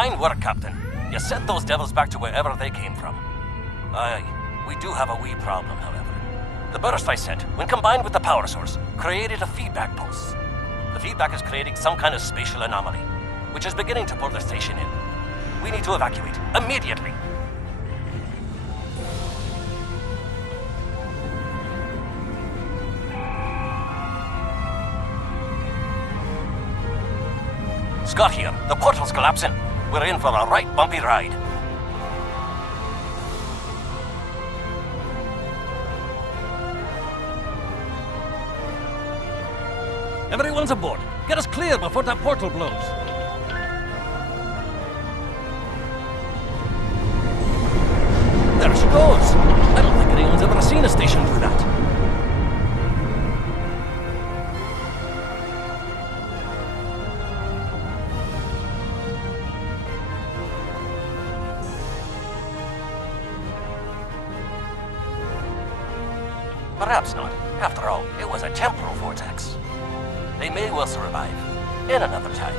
Fine work, Captain. You sent those devils back to wherever they came from. Aye, we do have a wee problem, however. The burst I sent, when combined with the power source, created a feedback pulse. The feedback is creating some kind of spatial anomaly, which is beginning to pull the station in. We need to evacuate, immediately. Scott here. The portal's collapsing. We're in for a right bumpy ride. Everyone's aboard. Get us clear before that portal blows. There she goes. I don't think anyone's ever seen a station do that. Perhaps not. After all, it was a temporal vortex. They may well survive. In another time.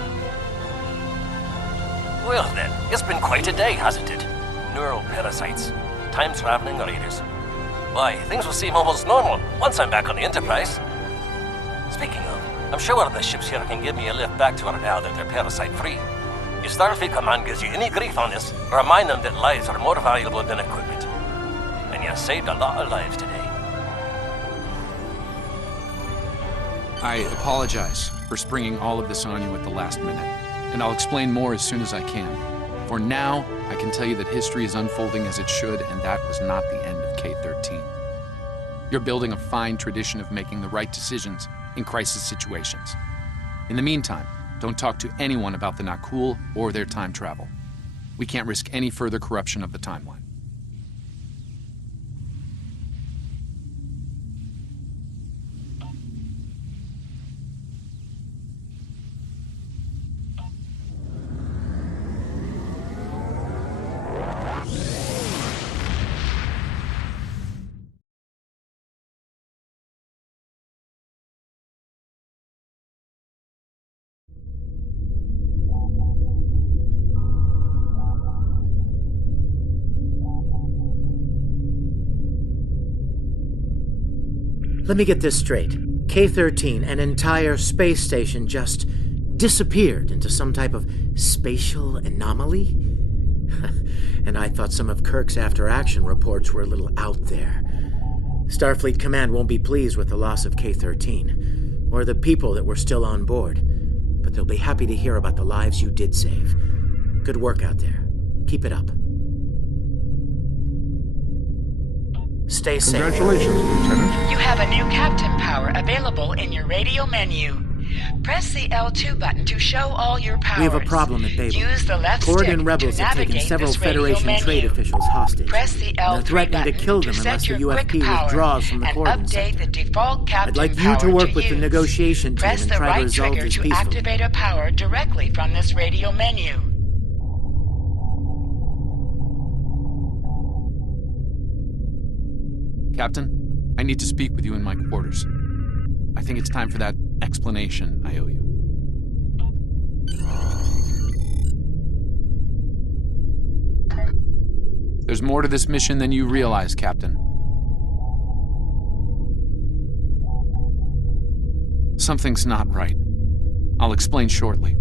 Well then, it's been quite a day, hasn't it? Neural parasites. Time-traveling raiders. Why, things will seem almost normal once I'm back on the Enterprise. Speaking of, I'm sure the ships here can give me a lift back to her now that they're parasite-free. If Starfleet Command gives you any grief on this, remind them that lives are more valuable than equipment. And you saved a lot of lives today. I apologize for springing all of this on you at the last minute, and I'll explain more as soon as I can. For now, I can tell you that history is unfolding as it should, and that was not the end of K-13. You're building a fine tradition of making the right decisions in crisis situations. In the meantime, don't talk to anyone about the Nakul or their time travel. We can't risk any further corruption of the timeline. Let me get this straight. K-13, an entire space station, just disappeared into some type of spatial anomaly? And I thought some of Kirk's after-action reports were a little out there. Starfleet Command won't be pleased with the loss of K-13, or the people that were still on board, but they'll be happy to hear about the lives you did save. Good work out there. Keep it up. Stay safe. Congratulations, Lieutenant. You have a new captain power available in your radio menu. Press the L2 button to show all your powers. We have a problem at Babel. Use the left Corrigan stick rebels to have taken navigate several this radio Federation menu. trade officials hostage. Press the L3 They're threatening to button kill them to unless set the your UFP quick power withdraws from the and Corrigan update sector. the default captain I'd like you power to work with use. the negotiation team Press and the try to right resolve trigger this to peacefully. activate a power directly from this radio menu. Captain, I need to speak with you in my quarters. I think it's time for that explanation I owe you. There's more to this mission than you realize, Captain. Something's not right. I'll explain shortly.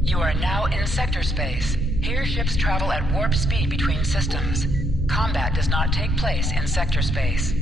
You are now in sector space. Here ships travel at warp speed between systems. Combat does not take place in sector space.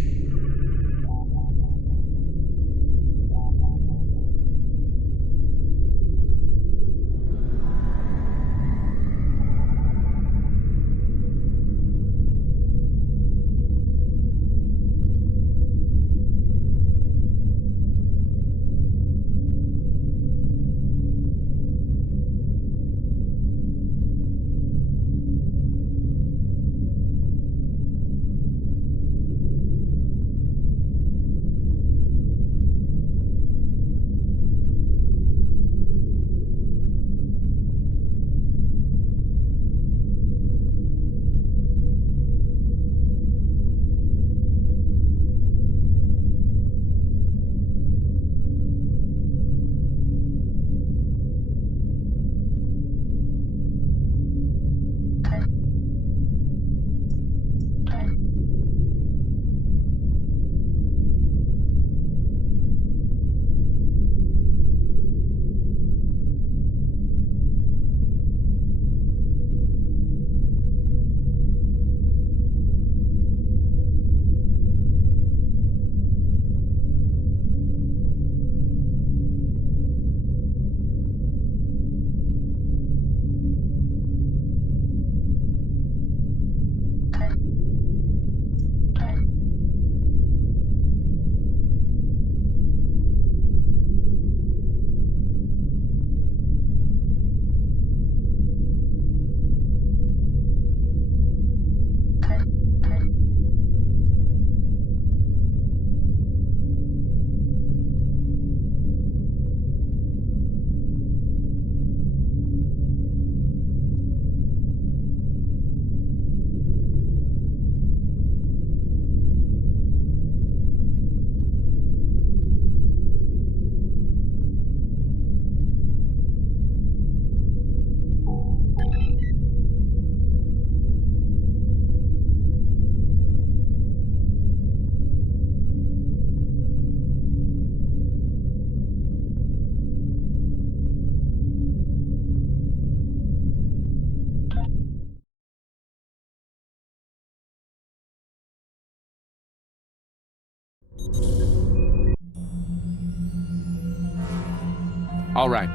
All right.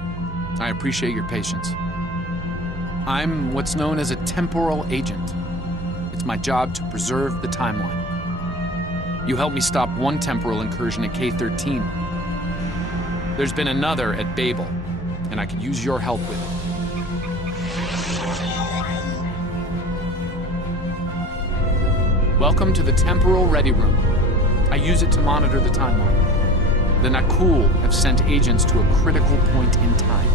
I appreciate your patience. I'm what's known as a temporal agent. It's my job to preserve the timeline. You helped me stop one temporal incursion at K-13. There's been another at Babel, and I could use your help with it. Welcome to the Temporal Ready Room. I use it to monitor the timeline. The Nakul have sent agents to a critical point in time.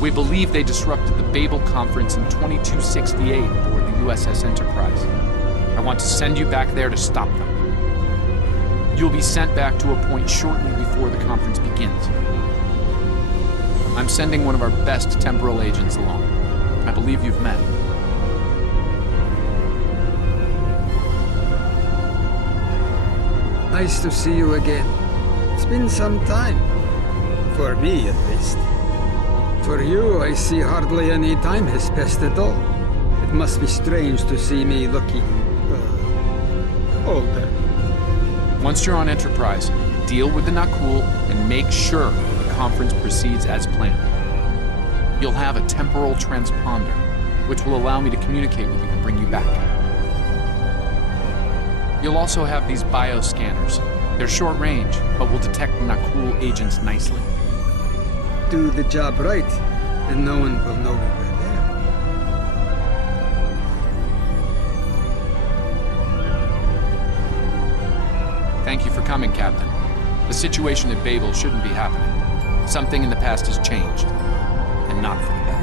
We believe they disrupted the Babel Conference in 2268 aboard the USS Enterprise. I want to send you back there to stop them. You'll be sent back to a point shortly before the conference begins. I'm sending one of our best temporal agents along. I believe you've met. Nice to see you again. It's been some time. For me, at least. For you, I see hardly any time has passed at all. It must be strange to see me looking... older. Once you're on Enterprise, deal with the Nakul and make sure the conference proceeds as planned. You'll have a temporal transponder, which will allow me to communicate with you and bring you back. You'll also have these bioscanners. They're short range, but will detect Nakul agents nicely. Do the job right, and no one will know we were there. Thank you for coming, Captain. The situation at Babel shouldn't be happening. Something in the past has changed, and not for the better.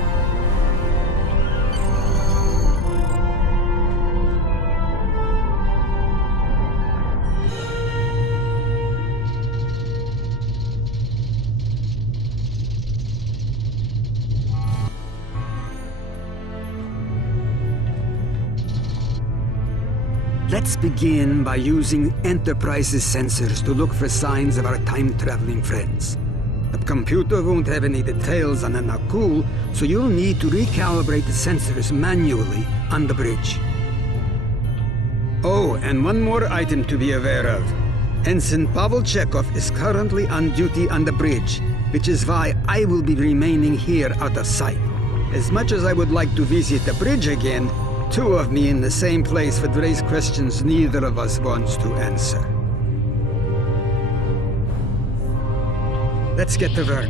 Let's begin by using Enterprise's sensors to look for signs of our time-traveling friends. The computer won't have any details on the Nakul, so you'll need to recalibrate the sensors manually on the bridge. Oh, and one more item to be aware of. Ensign Pavel Chekhov is currently on duty on the bridge, which is why I will be remaining here out of sight. As much as I would like to visit the bridge again, two of me in the same place would raise questions neither of us wants to answer. Let's get to work.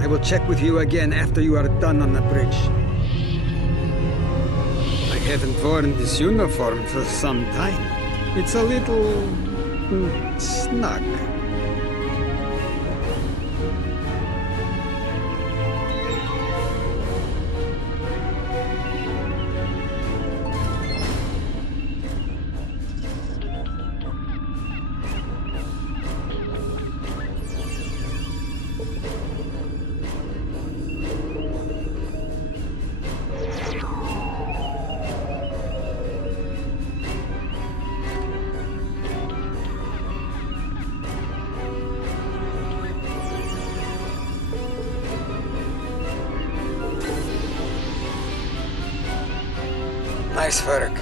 I will check with you again after you are done on the bridge. I haven't worn this uniform for some time. It's a little... snug. Nice work.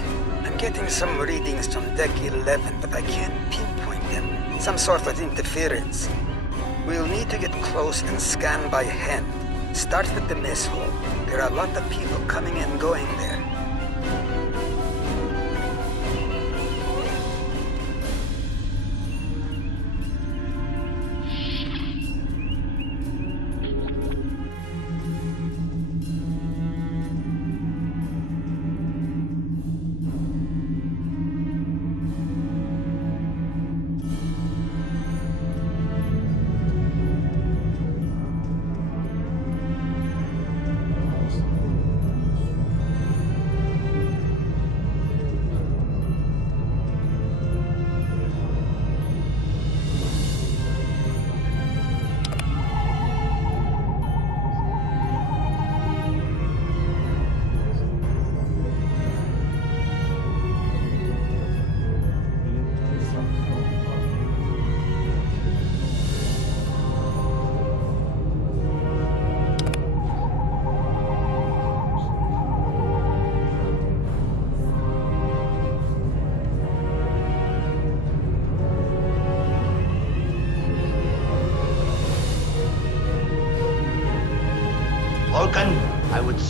I'm getting some readings from Deck 11, but I can't pinpoint them. Some sort of interference. We'll need to get close and scan by hand. Start at the mess hall. There are a lot of people coming and going there.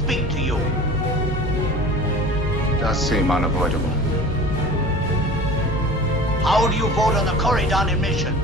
speak to you. Does seem unavoidable. How do you vote on the Corridon emission?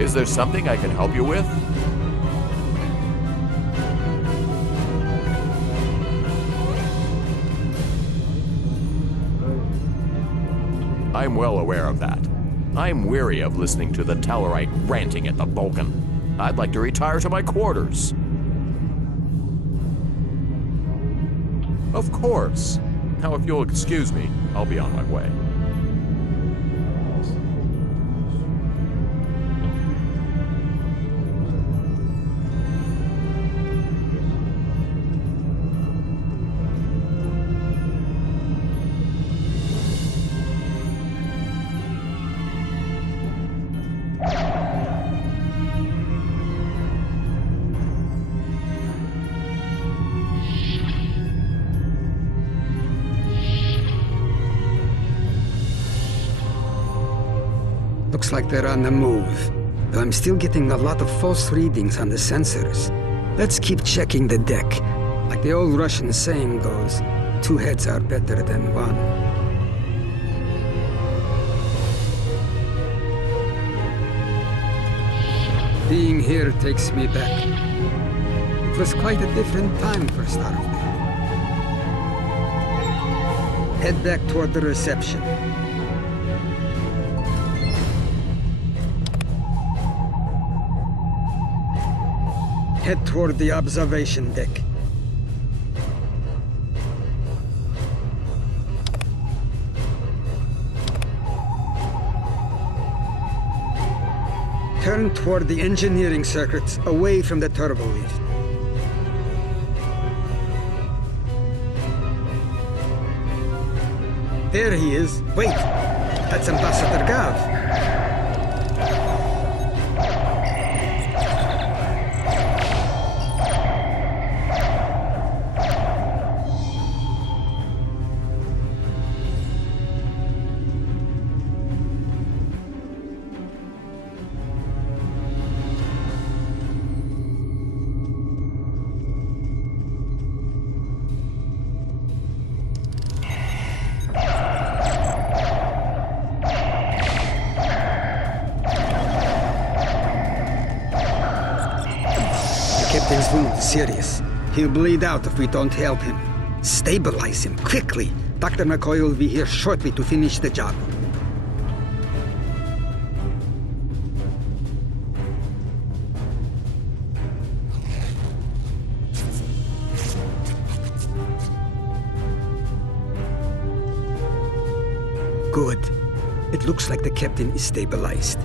Is there something I can help you with? I'm well aware of that. I'm weary of listening to the Tellarite ranting at the Vulcan. I'd like to retire to my quarters. Of course. Now, if you'll excuse me, I'll be on my way. Looks like they're on the move. Though I'm still getting a lot of false readings on the sensors. Let's keep checking the deck. Like the old Russian saying goes, 2 heads are better than 1. Being here takes me back. It was quite a different time for Starfleet. Head back toward the reception. Head toward the observation deck. Turn toward the engineering circuits, away from the turbo lift. There he is. Wait, that's Ambassador Gav. Captain's wound is serious. He'll bleed out if we don't help him. Stabilize him, quickly. Dr. McCoy will be here shortly to finish the job. Good. It looks like the captain is stabilized.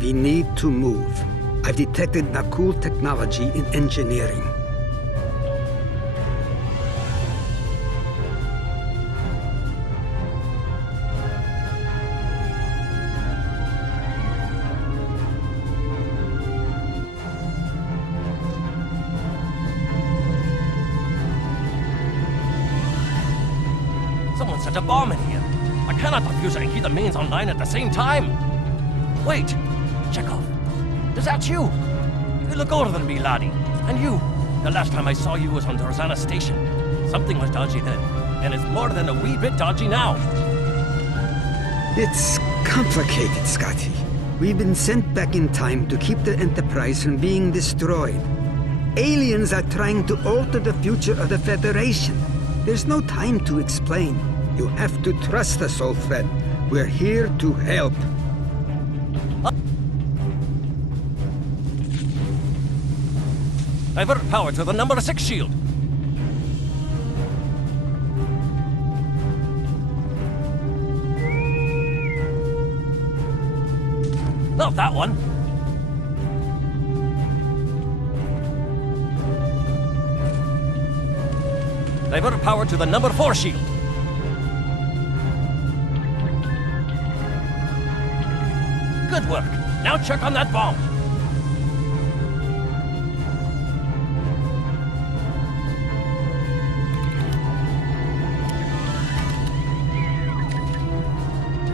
We need to move. I've detected Nakul technology in engineering. Someone set a bomb in here. I cannot defuse it and keep the mains online at the same time. Wait, Chekhov. Is that you? You look older than me, laddie. And you, the last time I saw you was on Dorzana Station. Something was dodgy then, and it's more than a wee bit dodgy now. It's complicated, Scotty. We've been sent back in time to keep the Enterprise from being destroyed. Aliens are trying to alter the future of the Federation. There's no time to explain. You have to trust us, old friend. We're here to help. Divert power to the number 6 shield. Not that one. Divert power to the number 4 shield. Good work. Now check on that bomb.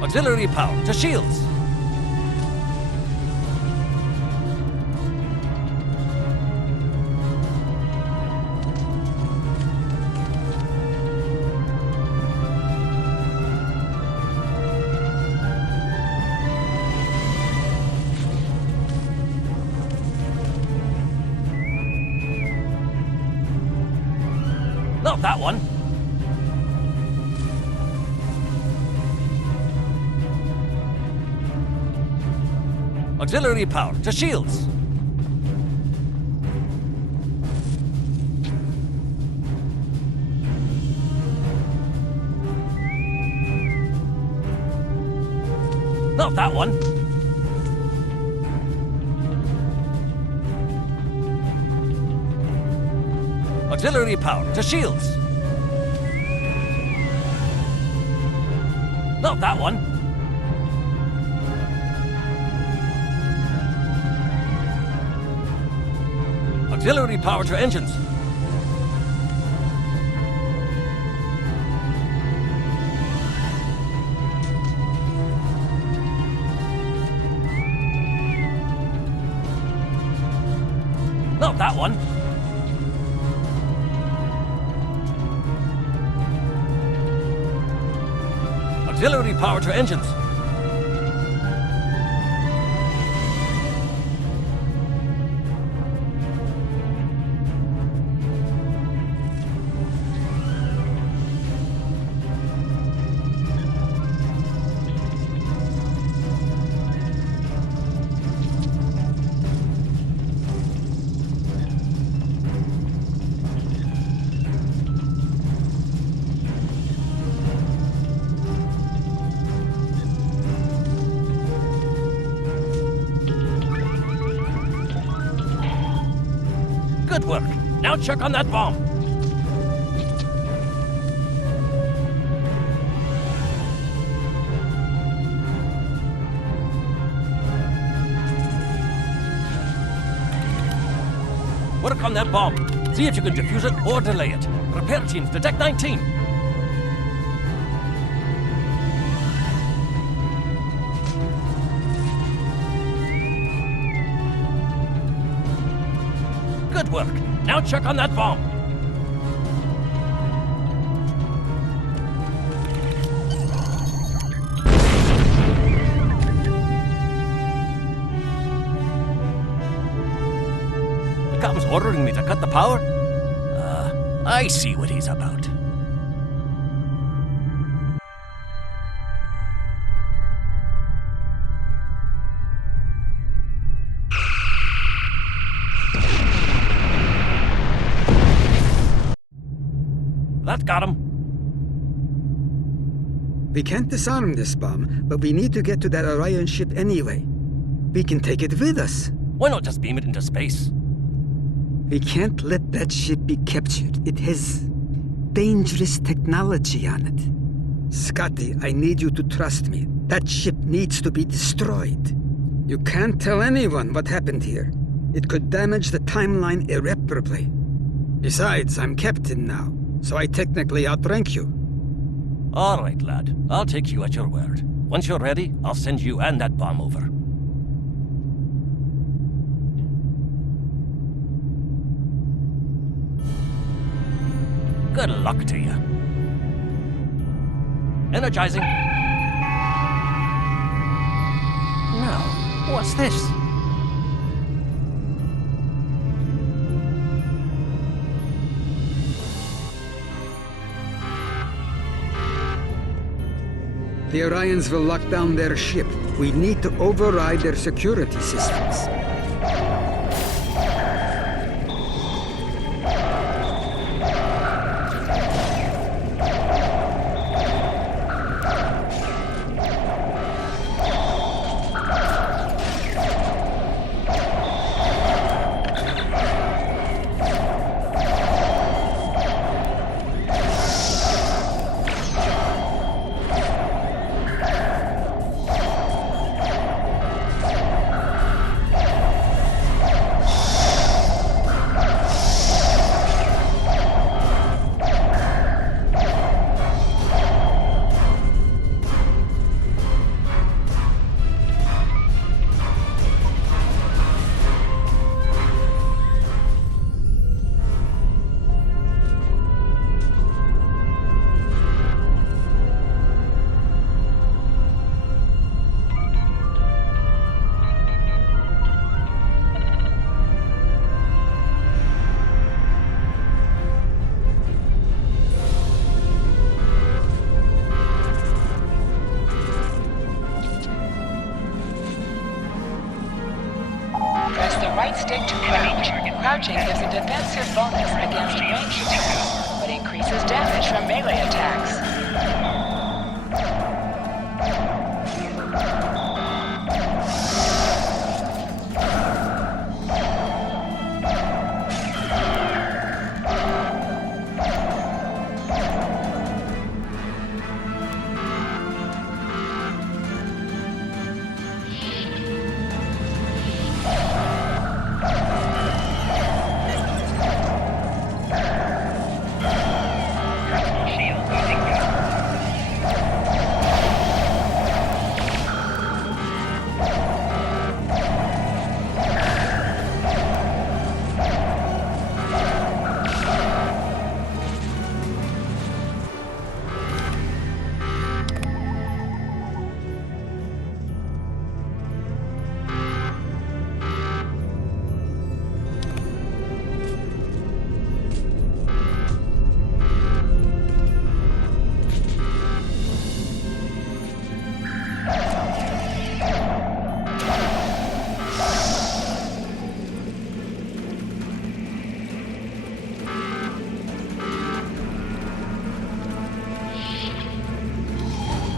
Auxiliary power to shields. Not that one. Auxiliary power to shields. Not that one. Auxiliary power to shields. Not that one. Auxiliary power to engines. Not that one. Auxiliary power to engines. Good work. Now check on that bomb. Work on that bomb. See if you can defuse it or delay it. Repair teams to Deck 19. Good work. Now check on that bomb. The captain's ordering me to cut the power? I see what he's about. That got him. We can't disarm this bomb, but we need to get to that Orion ship anyway. We can take it with us. Why not just beam it into space? We can't let that ship be captured. It has dangerous technology on it. Scotty, I need you to trust me. That ship needs to be destroyed. You can't tell anyone what happened here. It could damage the timeline irreparably. Besides, I'm captain now, so I technically outrank you. All right, lad. I'll take you at your word. Once you're ready, I'll send you and that bomb over. Good luck to you. Energizing. Now, what's this? The Orions will lock down their ship. We need to override their security systems. stick to crouch. Crouching gives a defensive bonus against ranged attacks, but increases damage from melee attacks.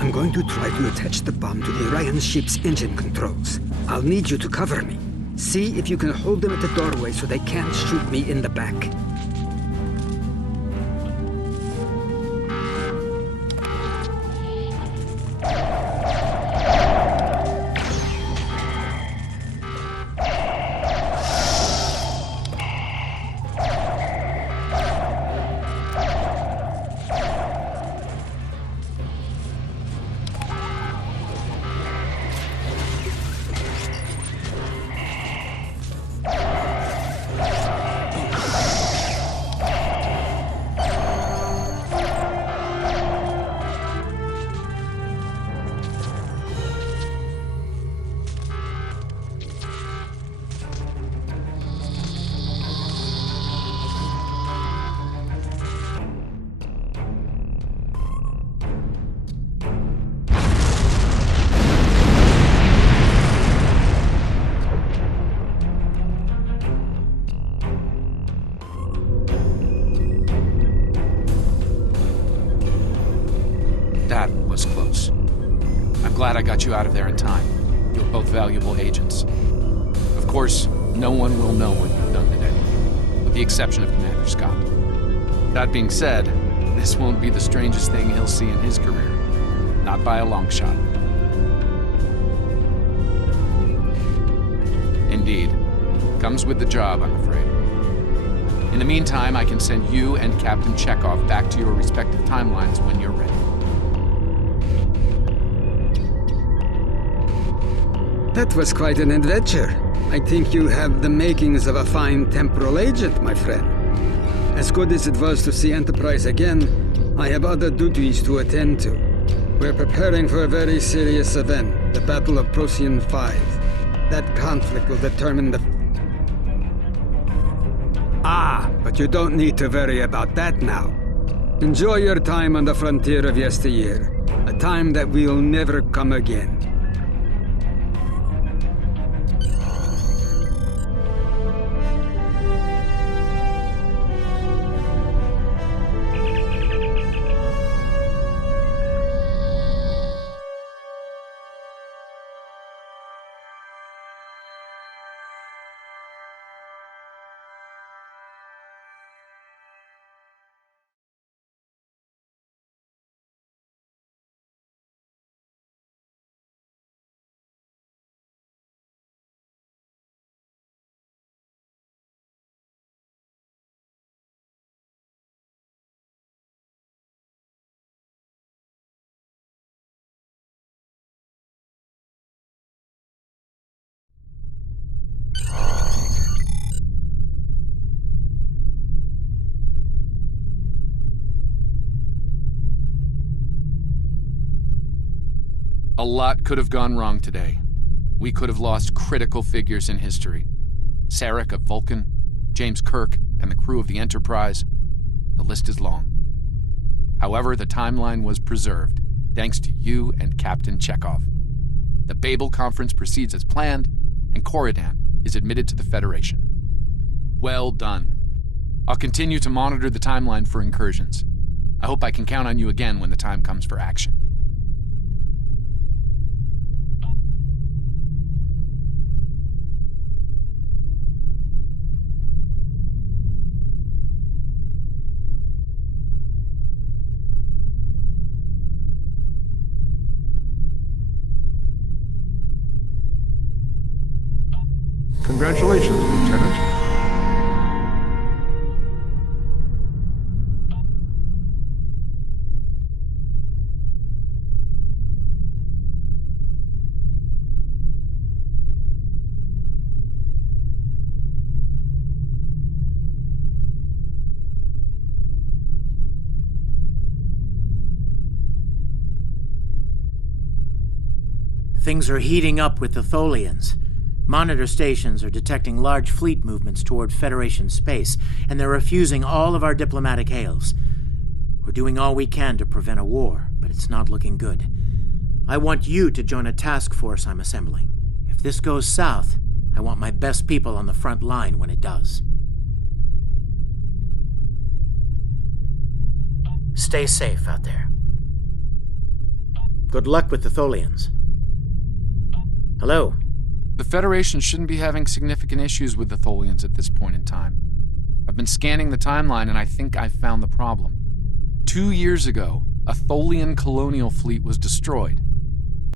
I'm going to try to attach the bomb to the Orion ship's engine controls. I'll need you to cover me. See if you can hold them at the doorway so they can't shoot me in the back. That was close. I'm glad I got you out of there in time. You're both valuable agents. Of course, no one will know what you've done today, with the exception of Commander Scott. That being said, this won't be the strangest thing he'll see in his career. Not by a long shot. Indeed. Comes with the job, I'm afraid. In the meantime, I can send you and Captain Chekhov back to your respective timelines when you're ready. That was quite an adventure. I think you have the makings of a fine temporal agent, my friend. As good as it was to see Enterprise again, I have other duties to attend to. We're preparing for a very serious event, the Battle of Procyon 5. That conflict will determine the... But you don't need to worry about that now. Enjoy your time on the frontier of yesteryear, a time that will never come again. A lot could have gone wrong today. We could have lost critical figures in history. Sarek of Vulcan, James Kirk, and the crew of the Enterprise. The list is long. However, the timeline was preserved, thanks to you and Captain Chekhov. The Babel Conference proceeds as planned, and Coridan, is admitted to the Federation. Well done. I'll continue to monitor the timeline for incursions. I hope I can count on you again when the time comes for action. Congratulations, Lieutenant. Things are heating up with the Tholians. Monitor stations are detecting large fleet movements toward Federation space, and they're refusing all of our diplomatic hails. We're doing all we can to prevent a war, but it's not looking good. I want you to join a task force I'm assembling. If this goes south, I want my best people on the front line when it does. Stay safe out there. Good luck with the Tholians. Hello. The Federation shouldn't be having significant issues with the Tholians at this point in time. I've been scanning the timeline and I think I've found the problem. 2 years ago, a Tholian colonial fleet was destroyed.